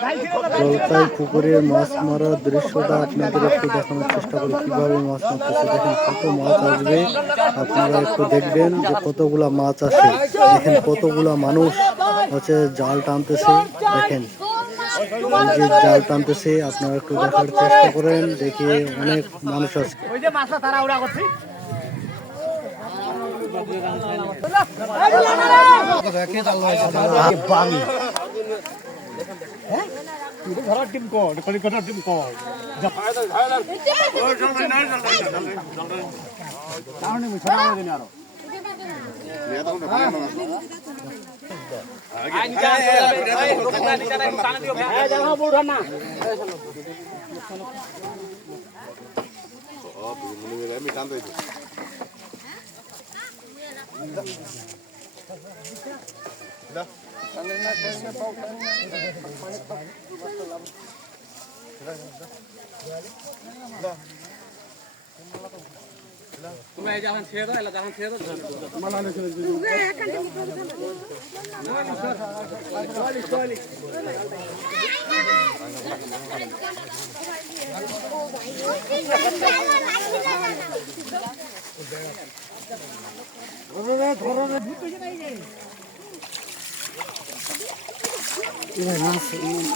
জলকাই পুকুরের মাছ মারার দৃশ্যটা আপনাদের একটু দেখানোর চেষ্টা করি, কিভাবে মাছ মারতেছে। দেখেন কত মাছ আসবে, আপনারা একটু দেখবেন যে কতগুলা মাছ আসে। দেখেন কতগুলা মানুষ হচ্ছে জাল টানতেছে। দেখেন যে জাল টানতেছে, আপনারা একটু দেখার চেষ্টা করেন। দেখে অনেক মানুষ আছে। ধরার টিম কর কলিকাতার টিম কর তুমি এই যখন ছেড়ে দাও, এলা যখন ছেড়ে দাও মালানে ছেড়ে দিও।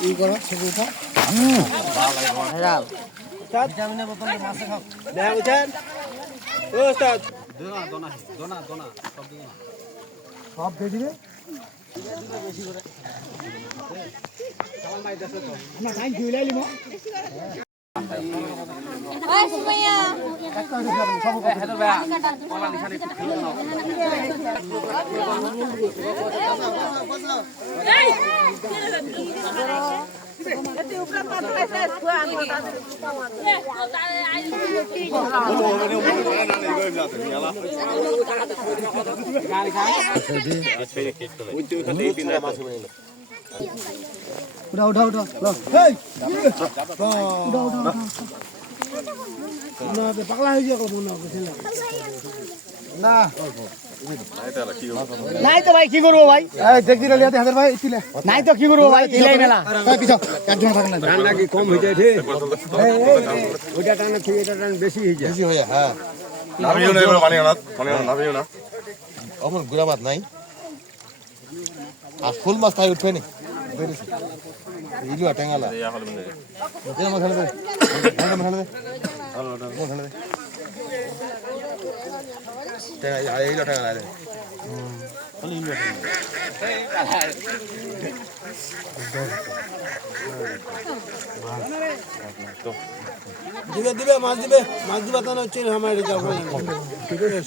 ই করা ছবিটা ভিটামিনের বোতল মাছে খাও। দেখা বুঝছেন সব দিয়ে দিবে। উঠা উঠা পাগলা হয়ে যাবে না। নাই তো ভাই কি করবো ভাই, দেখি হাজার ভাই নাই তো কি করবো ভাই, মেলা নাকি কম হয়ে যায়। ওইটা টানা ঠিক, এটা টান বেশি হয়ে যায়, বেশি হয়ে। হ্যাঁ গুড়া মাছ নাই, আর ফুল মাছ তাই উঠবে নি টেঙ্গালা দিবে দিবে মাছ দিবে, মাছ দিবা তো হচ্ছে আমার ঠিক আছে।